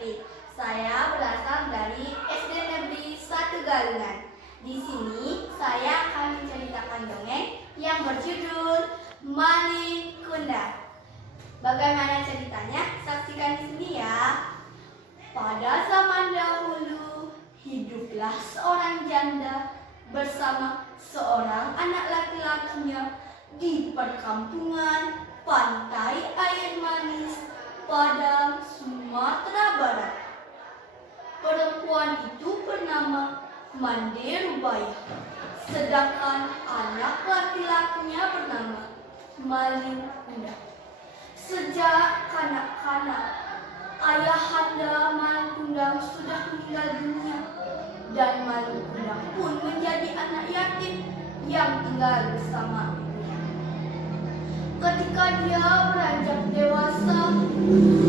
Putri. Saya berasal dari SD Negeri 1 Galungan. Di sini saya akan menceritakan dongeng yang berjudul Malin Kundang. Bagaimana ceritanya? Saksikan di sini ya. Pada zaman dahulu, hiduplah seorang janda bersama seorang anak laki-lakinya di perkampungan Pantai Air Manis, Padang, Sumatera Barat. Perempuan itu bernama Mande Rubaya, sedangkan anak laki-lakinya bernama Malin Kundang. Sejak kanak-kanak, ayahanda Malin Kundang sudah meninggal dunia, dan Malin Kundang pun menjadi anak yatim yang tinggal bersama ibunya. Ketika dia beranjak dewasa,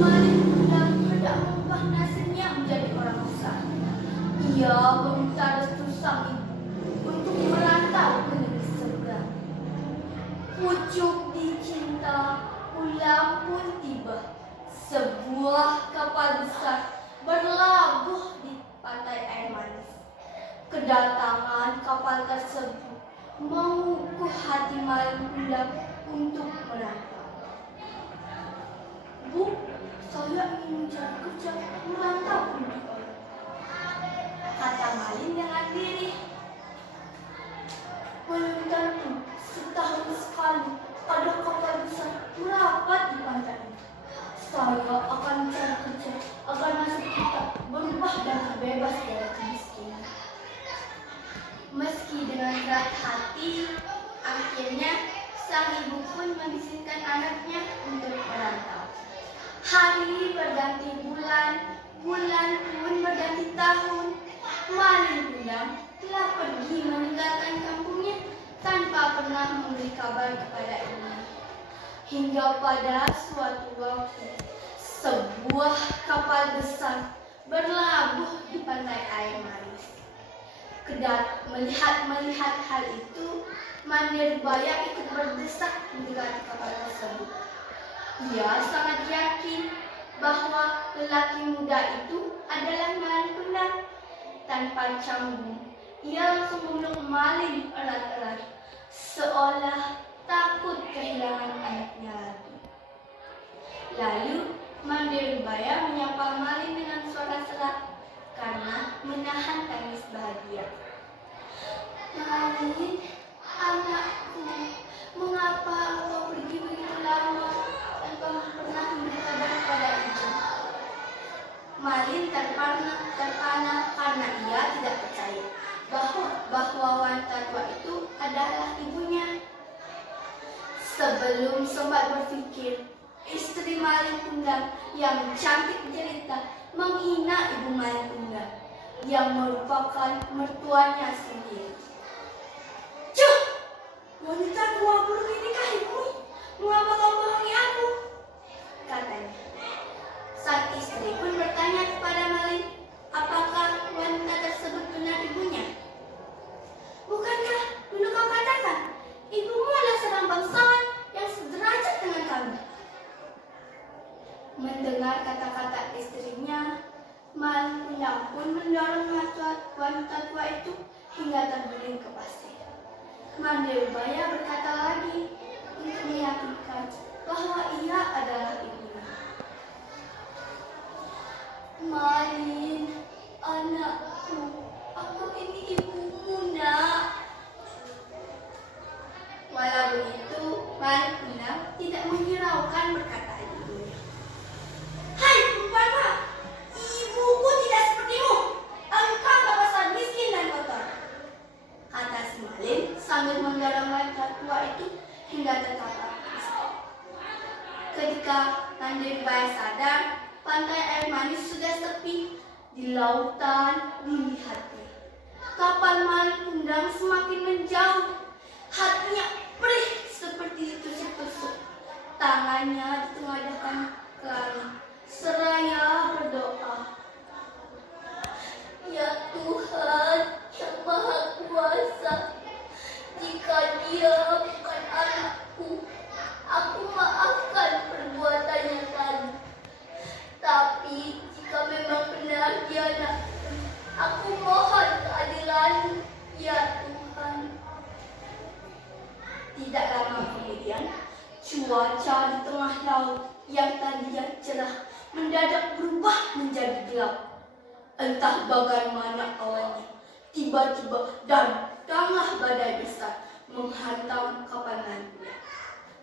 Malin Kundang hendak mengubah nasibnya menjadi orang besar. Ia meminta restu sang ibu untuk merantau ke negeri seberang. Pucuk dicinta, pulang pun tiba. Sebuah kapal besar berlabuh di pantai Air Manis. Kedatangan kapal tersebut mengukuh hati Malin Kundang untuk merantau. Bu, saya ingin mencari kerja, merantau pergi orang, kata Malin dengan diri. Belum tentu setahun sekali ada kapal besar merapat di pantai ini. Saya akan mencari kerja agar nasib kita berubah dan terbebas dari kemiskinan. Meski dengan berat hati, akhirnya sang ibu pun mengizinkan anaknya untuk merantau. Hari berganti bulan, bulan pun berganti tahun. Malin Kundang telah pergi meninggalkan kampungnya tanpa pernah memberi kabar kepada ibunya. Hingga pada suatu waktu, sebuah kapal besar berlabuh di pantai Air Manis. Melihat hal itu, Mande Rubaya ikut berdesak mendekati kapal tersebut. Ia sangat yakin bahwa lelaki muda itu adalah Malin Kundang. Tanpa canggung, ia langsung memeluk Malin erat-erat, seolah takut kehilangan anaknya lagi. Lalu Mande Rubaya menyapa Malin dengan suara serak karena menahan tangis bahagia. Malin, anakku, mengapa engkau pergi begitu lama tanpa pernah memberi kabar kepada ibu? Malin terpana karena ia tidak percaya bahwa wanita tua itu adalah ibunya. Sebelum sempat berpikir, istri Malin Kundang yang cantik jelita menghina ibu Malin Kundang yang merupakan mertuanya sendiri. Cuh! Wanita tua buruk ini kah ibu? Mengapa kau bohongi aku? Katanya. Sang istri pun bertanya kepada Malin, apakah wanita tersebut benar ibunya? Bukankah dulu kau katakan ibumu adalah seorang bangsawan yang sederajat dengan kami? Mendengar kata-kata istrinya, Malin Kundang pun mendorong wanita tua itu hingga terguling ke pasir. Mande Rubaya berkata lagi untuk meyakinkan bahwa ia adalah ibunya. Malin, anakku, aku ini ibumu, nak. Walau begitu, Malin Kundang tidak menghiraukan perkataan ibunya. Hai perempuan, ibuku tidak sepertimu. Engkau bangsa miskin dan kotor, kata si Malin sambil mendorong wanita tua itu hingga terkapar. Ketika Mande Rubaya sadar, pantai Air Manis sudah sepi. Di lautan dilihatnya kapal Malin Kundang semakin menjauh. Hatinya perih seperti ditusuk-tusuk. Tangannya ditengadahkan ke langit seraya berdoa, ya Tuhan yang Maha Kuasa, jika dia bukan anakku, aku maafkan perbuatannya tadi. Tapi jika memang Cuaca di tengah laut yang tadinya cerah mendadak berubah menjadi gelap. Entah bagaimana awalnya, tiba-tiba datanglah badai besar menghantam kapal Nantuya.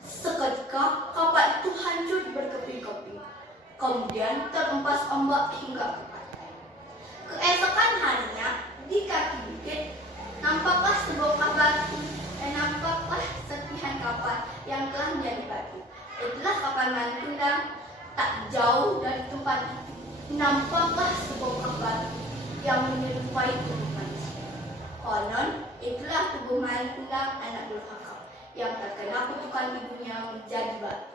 Seketika kapal itu hancur berkeping-keping, kemudian terempas ombak hingga ke pantai. Keesokan harinya, di kaki bukit, nampaklah sebongkah batu dan nampaklah serpihan kapal yang telah menjadi batu. Itulah kapal Nantuya. Tak jauh dari tempat itu, nampaklah sebongkah batu yang menyerupai tubuh manusia. Konon, itulah tubuh Malikunda anak durhaka yang terkena kutukan ibunya menjadi batu.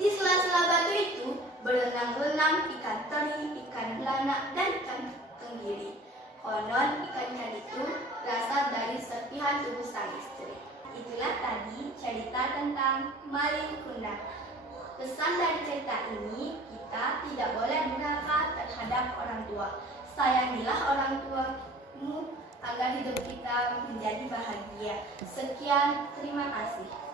Di sela-sela batu itu berenang-renang ikan teri, ikan belanak, dan ikan tenggiri. Konon ikan-ikan itu berasal dari serpihan tubuh sang istri. Itulah tadi cerita tentang Malikunda. Pesan dari cerita ini, kita tidak boleh durhaka terhadap orang tua. Sayangilah orang tuamu agar hidup kita menjadi bahagia. Sekian, terima kasih.